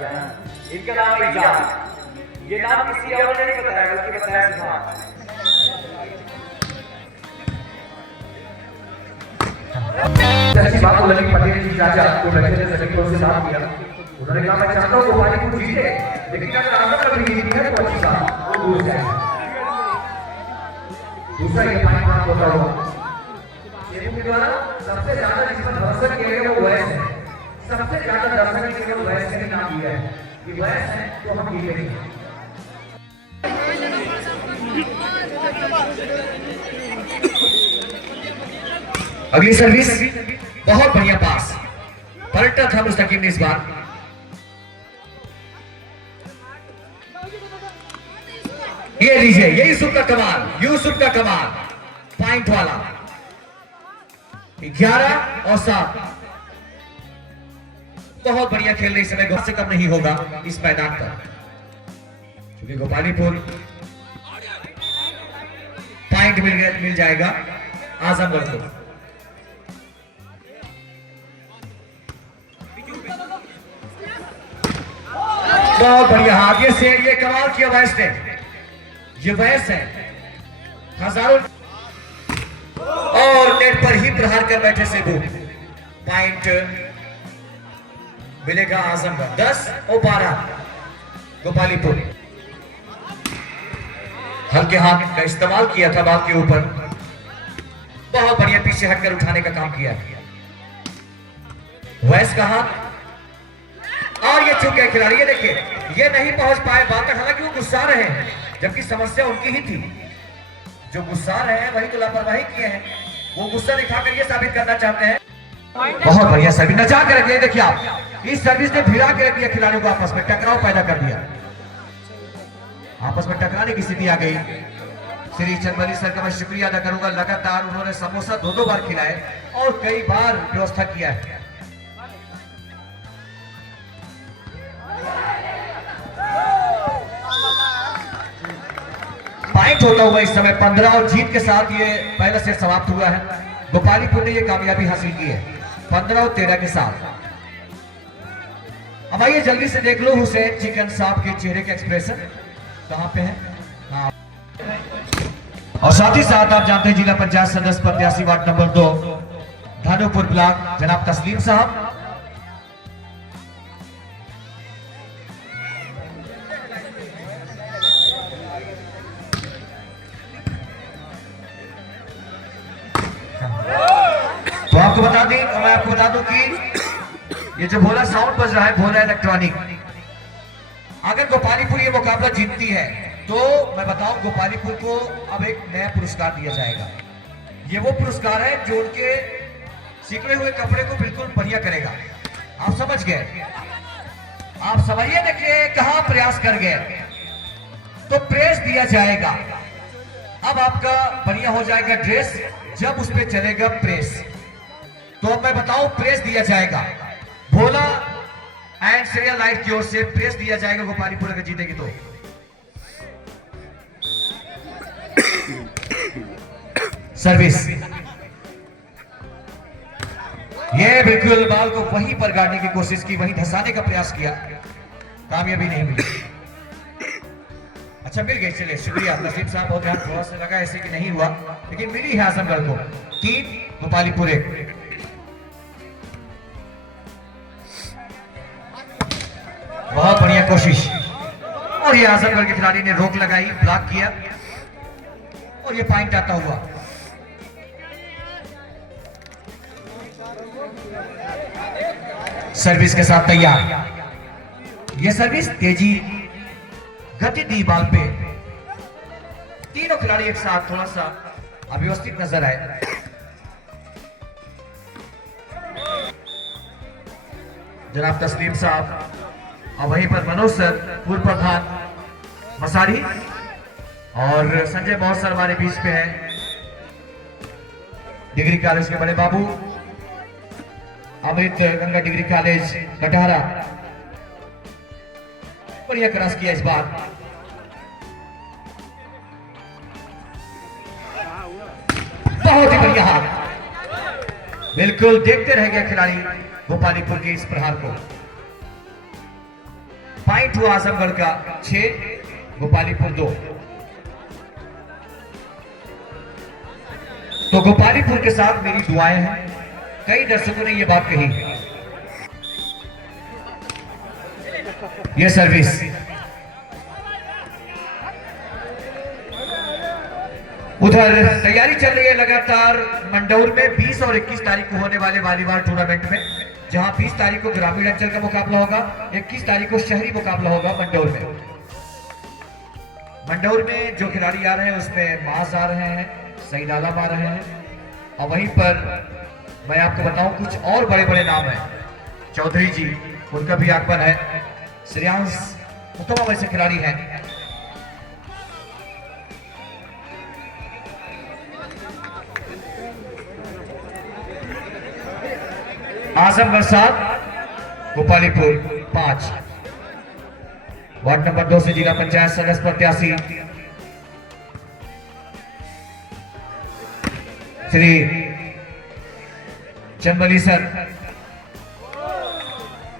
गया ना। इनका नाम है जान। ये नाम किसी और ने नहीं बताया बल्कि बताया सिद्धार्थ। ऐसी बात बोला कि पटेल जी चाचा को बैठे थे सभी को से साथ किया। उन्होंने कहा मैं चाहता हूँ गोपाली को जीते, लेकिन अगर आंदोलन कभी जीती है तो अच्छी बात, वो दूर जाए। दूसरा ये पानी बात होता हुआ ये के द्वारा सबसे ज्यादा जिस पर भरोसा किया गया वो वैस है। सबसे ज्यादा दर्शक के लिए वो वैस का नाम दिया है कि वैस है तो हम जीतेंगे। अगली सर्विस बहुत बढ़िया पास, पलटा था मुस्तकीम ने इस बार। ये लीजिए, यही यूसुफ का कमाल, यूसुफ का कमाल, पॉइंट वाला 11 और 7। बहुत बढ़िया खेल रहे, इस समय से कम नहीं होगा इस मैदान पर, क्योंकि गोपालीपुर पॉइंट मिल जाएगा आजमगढ़ को। बहुत बढ़िया हाथ, ये कमाल किया वैस ने, ये वैस है। हजारों और नेट पर ही प्रहार कर बैठे से वो पॉइंट मिलेगा आजमगढ़। 10 और 12 गोपालीपुर। हल्के हाथ का इस्तेमाल किया था बात के ऊपर, बहुत बढ़िया पीछे हटकर उठाने का काम किया वैस का हाथ, और ये चुप गए खिलाड़ी। ये देखिए, ये नहीं पहुंच पाए बात तक, हालांकि वो गुस्सा रहे हैं, जबकि समस्या उनकी ही थी। जो गुस्सा रहे हैं वही तो लापरवाही किए हैं, वो गुस्सा दिखाकर ये साबित करना चाहते हैं। बहुत बढ़िया सर्विस, नचा के रख दिया। देखिए आप, इस सर्विस ने भिड़ा के रख दिया खिलाड़ियों को, आपस में टकराव पैदा कर दिया, आपस में टकराने की स्थिति आ गई। श्री चंदमली सर का मैं शुक्रिया अदा करूंगा, लगातार उन्होंने समोसा 2-2 बार खिलाए और कई बार व्यवस्था किया है। पॉइंट होता हुआ इस समय 15 और जीत के साथ ये पहला सेट समाप्त हुआ है। गोपालीपुर ने ये कामयाबी हासिल की है 15 और 13 के साथ। अब आइए जल्दी से देख लो हुसैन चिकन साहब के चेहरे के एक्सप्रेशन कहां पे है। हाँ। और साथ ही साथ आप जानते हैं जिला पंचायत सदस्य प्रत्याशी वार्ड नंबर 2 धानुपुर ब्लॉक जनाब तस्लीम साहब, तो आपको बता दें, मैं आपको बता दूं कि ये जो भोला साउंड बज रहा है, भोला इलेक्ट्रॉनिक, अगर गोपालीपुर ये मुकाबला जीतती है तो मैं बताऊं गोपालीपुर को अब एक नया पुरस्कार दिया जाएगा। ये वो पुरस्कार है जो उनके सिकड़े हुए कपड़े को बिल्कुल बढ़िया करेगा। आप समझ गए, आप समझिए, देखिए कहां प्रयास कर गए, तो प्रेस दिया जाएगा। अब आपका बढ़िया हो जाएगा ड्रेस जब उस पर चलेगा प्रेस। तो अब मैं बताऊं, प्रेस दिया जाएगा, भोला एंड सीरियल लाइट की ओर से प्रेस दिया जाएगा गोपालीपुर अगर जीतेगी तो। सर्विस, ये बिल्कुल बॉल को वहीं पर गाड़ने की कोशिश की, वहीं धंसाने का प्रयास किया, कामयाबी नहीं मिली। अच्छा मिल गई, चलिए शुक्रिया नसीब साहब, बहुत ध्यान, थोड़ा सा लगा ऐसे कि नहीं हुआ, लेकिन मिली है आजमगढ़ को 3 गोपालीपुर 1। बहुत बढ़िया कोशिश, और ये आजमगढ़ के खिलाड़ी ने रोक लगाई, ब्लॉक किया और ये पॉइंट आता हुआ। सर्विस के साथ तैयार, ये सर्विस तेजी गति दी बॉल पे, तीनों खिलाड़ी एक साथ थोड़ा सा अव्यवस्थित नजर आए। जनाब तस्लीम साहब और वहीं पर मनोज सर पूर्व प्रधान मसारी और संजय बहुत सर हमारे बीच पे हैं, डिग्री कॉलेज के बड़े बाबू, अमृत गंगा डिग्री कॉलेज कटहरा, बढ़िया क्रॉस किया इस बार। बहुत ही बढ़िया हाथ, बिल्कुल देखते रह गए खिलाड़ी गोपालीपुर के इस प्रहार को। पॉइंट हुआ आजमगढ़ का 6, गोपालीपुर 2। तो गोपालीपुर के साथ मेरी दुआएं हैं। कई दर्शकों ने यह बात कही, यह सर्विस उधर तैयारी चल रही है लगातार मंडौर में 20 और 21 तारीख को होने वाले वॉलीबॉल टूर्नामेंट में, जहां 20 तारीख को ग्रामीण अंचल का मुकाबला होगा, 21 तारीख को शहरी मुकाबला होगा मंडौर में। मंडौर में जो खिलाड़ी आ रहे हैं उसमें मास आ रहे हैं, सईद आलम आ रहे हैं, और वहीं पर मैं आपको बताऊं कुछ और बड़े बड़े नाम हैं। चौधरी जी, उनका भी आगमन है, श्रेयांश, तमाम ऐसे खिलाड़ी हैं। आजमगढ़ 7, गोपालीपुर 5। वार्ड नंबर 2 से जिला पंचायत सदस्य प्रत्याशी श्री चंबली सर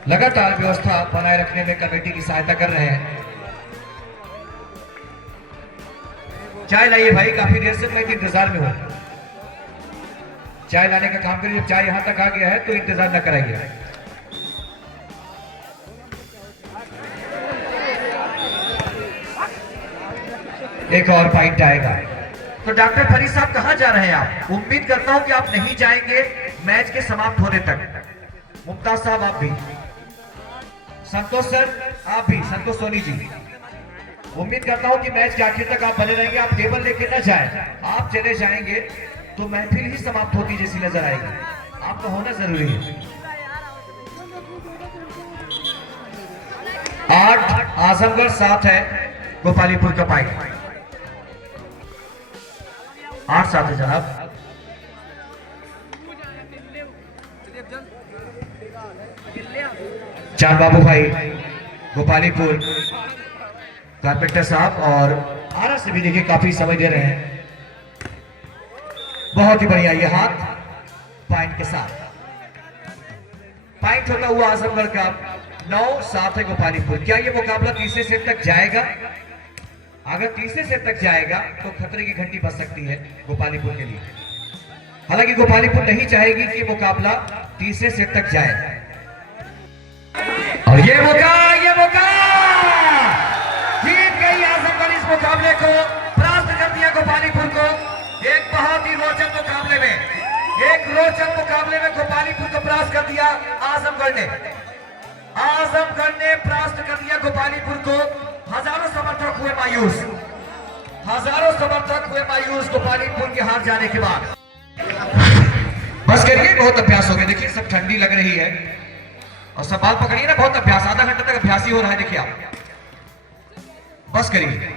लगातार व्यवस्था बनाए रखने में कमेटी की सहायता कर रहे हैं। चाय लाइए भाई, काफी देर से मैं इंतजार में हूं। चाय लाने का काम करिए। जब चाय यहां तक आ गया है तो इंतजार न कराइए। एक और पॉइंट आएगा। तो डॉक्टर फरीद साहब कहां जा रहे हैं आप? उम्मीद करता हूं कि आप नहीं जाएंगे मैच के समाप्त होने तक। मुमताज साहब आप भी, संतोष सर आप भी, संतोष सोनी जी, उम्मीद करता हूं कि मैच के आखिर तक आप बने रहेंगे। आप टेबल लेके न जाएं, आप चले जाएंगे तो महफिल ही समाप्त होती जैसी नजर आएगी। आपका होना जरूरी है। 8 आजमगढ़ 7 है गोपालीपुर का पॉइंट। 8-7 है जनाब। चार बाबू भाई गोपालीपुर, कारपेंटर साहब और आरा से भी देखिए काफी समय दे रहे हैं। बहुत ही बढ़िया, ये हाथ पॉइंट के साथ पॉइंट होता हुआ आजमगढ़ का 9-7 है गोपालीपुर। क्या ये मुकाबला तीसरे सेट तक जाएगा? अगर तीसरे सेट तक जाएगा तो खतरे की घंटी बज सकती है गोपालीपुर के लिए। हालांकि गोपालीपुर नहीं चाहेगी कि मुकाबला तीसरे सेट तक जाए। और ये मौका जीत गई आजमगढ़ इस मुकाबले को, परास्त कर दिया गोपालीपुर को। एक बहुत ही रोचक मुकाबले में, गोपालीपुर को परास्त कर दिया आजमगढ़ ने। परास्त कर दिया गोपालीपुर को। हजारों समर्थक हुए मायूस गोपालीपुर के हार जाने के बाद। बस करिए, बहुत अभ्यास हो गया। देखिए सब ठंडी लग रही है और सब बाल पकड़िए ना, बहुत अभ्यास, आधा घंटे तक अभ्यास ही हो रहा है। देखिए आप बस करिए,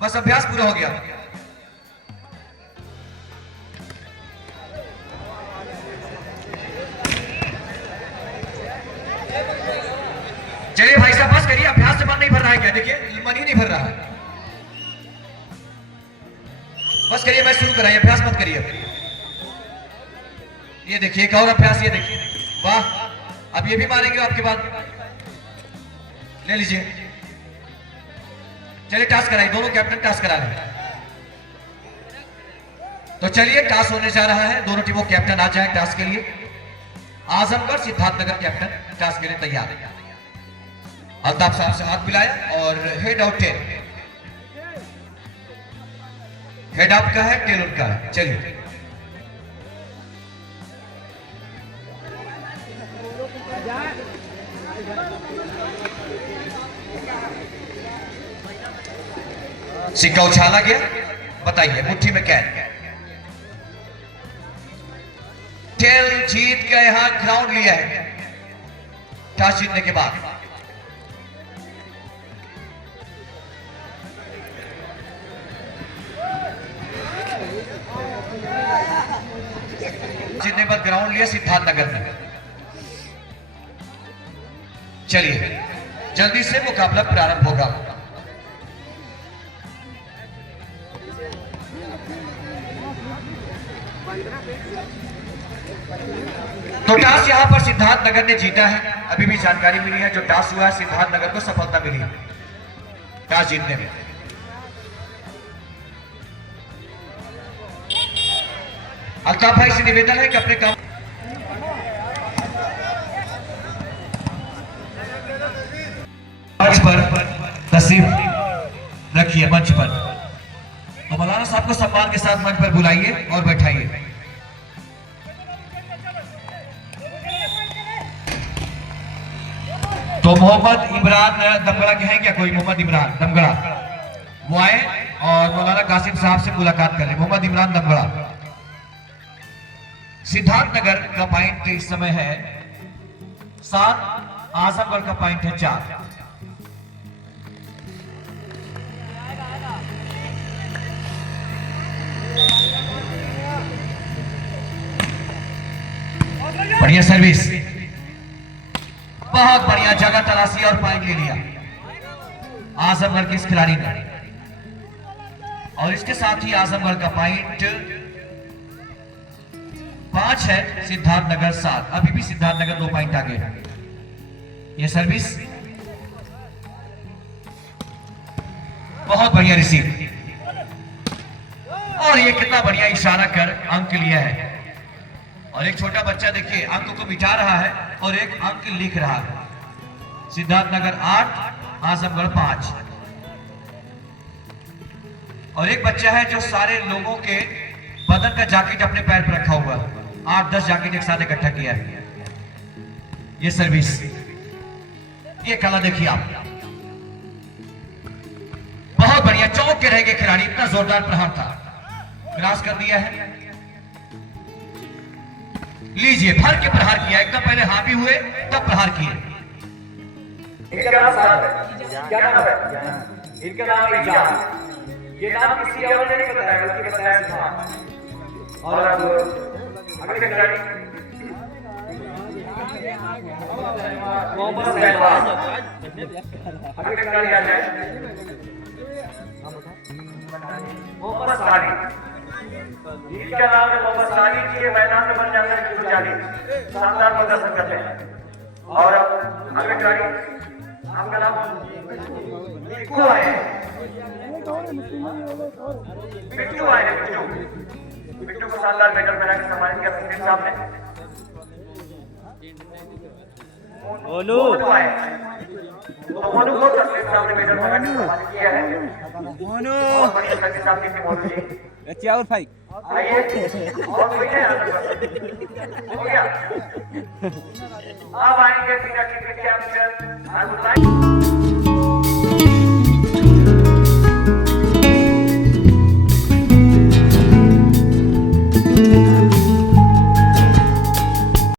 बस अभ्यास पूरा हो गया। चलिए भाई साहब बस करिए, अभ्यास से मन नहीं भर रहा है क्या? देखिए मन ही नहीं भर रहा है। बस करिए, मैं शुरू कराइए, अभ्यास मत करिए। ये देखिए एक और अभ्यास, ये देखिए, वाह। अब ये भी मारेंगे आपके बाद, ले लीजिए। चलिए टास्क कराइए, दोनों कैप्टन टास्क करा रहे हैं। तो चलिए टास्क होने जा रहा है, दोनों टीमों कैप्टन आ जाए टास्क के लिए। आजमगढ़ सिद्धार्थनगर कैप्टन टास्क के लिए तैयार है। अल्ताफ साहब से हाथ मिलाया और हेड आउट टेल, हेड आपका है, टेल उनका है। चलिए सिक्का उछाला गया, बताइए मुट्ठी में कैद। टेल जीत के यहां ग्राउंड लिया है टॉस जीतने के बाद। जीतने के बाद ग्राउंड लिया सिद्धार्थनगर ने। चलिए जल्दी से मुकाबला प्रारंभ होगा। तो टॉस यहां पर सिद्धार्थ नगर ने जीता है। अभी भी जानकारी मिली है जो टॉस हुआ है सिद्धार्थ नगर को सफलता मिली है टॉस जीतने में। अल्ताफ भाई से निवेदन है कि अपने काम मंच पर तशरीफ रखिए मंच पर। तो मौलाना साहब को सम्मान के साथ मंच पर बुलाइए और बैठाइए। तो मोहम्मद इमरान दमगड़ा के हैं क्या कोई? मोहम्मद इमरान दमगड़ा वो आए और मौलाना कासिम साहब से मुलाकात करें। मोहम्मद इमरान दमगड़ा। सिद्धार्थ नगर का पॉइंट इस समय है 7, आजमगढ़ का पॉइंट है 4। बढ़िया सर्विस, बहुत बढ़िया जगह तलाशी और पॉइंट ले लिया आजमगढ़ के इस खिलाड़ी ने। और इसके साथ ही आजमगढ़ का पॉइंट 5 है, सिद्धार्थ नगर 7। अभी भी सिद्धार्थ नगर 2 पॉइंट आगे है। ये सर्विस बहुत बढ़िया रिसीव और ये कितना बढ़िया इशारा कर अंक लिया है। और एक छोटा बच्चा देखिए अंक को मिटा रहा है और एक अंक लिख रहा है। सिद्धार्थ नगर 8, आजमगढ़ 5। और एक बच्चा है जो सारे लोगों के बदन का जैकेट अपने पैर पर रखा हुआ है। 8-10 जैकेट एक साथ इकट्ठा किया है। ये सर्विस, ये कला देखिए आप, बहुत बढ़िया। चौंक के रह गए खिलाड़ी, इतना जोरदार प्रहार था। क्रॉस कर दिया है। लीजिए भर के प्रहार किया, एकदम पहले हावी हुए तब प्रहार किए। इनका नाम क्या नाम है? इनका नाम है जान। ये नाम किसी और ने नहीं बताया बल्कि बताया सिद्धार्थ। और अब अगले खिलाड़ी मोहम्मद सहवाग। अगले खिलाड़ी आ जाए मोहम्मद सानी। इनका नाम है मोहम्मद सानी जी। ये मैदान में बन जाते हैं 240, शानदार प्रदर्शन करते हैं। और अब अगले खिलाड़ी आपका नाम बिट्टू है। बिट्टू आए हैं, बिट्टू को शानदार मेडल पहना के सम्मानित किया प्रेसिडेंट साहब ने। मोनू आए, तो मोनू को प्रेसिडेंट साहब ने मेडल पहना के सम्मानित किया है। मोनू और बड़ी संख्या साहब की मोनू जी अच्छा और भाई आइए और कोई है हो गया। अब आएंगे बिना टिकट के कैप्टन।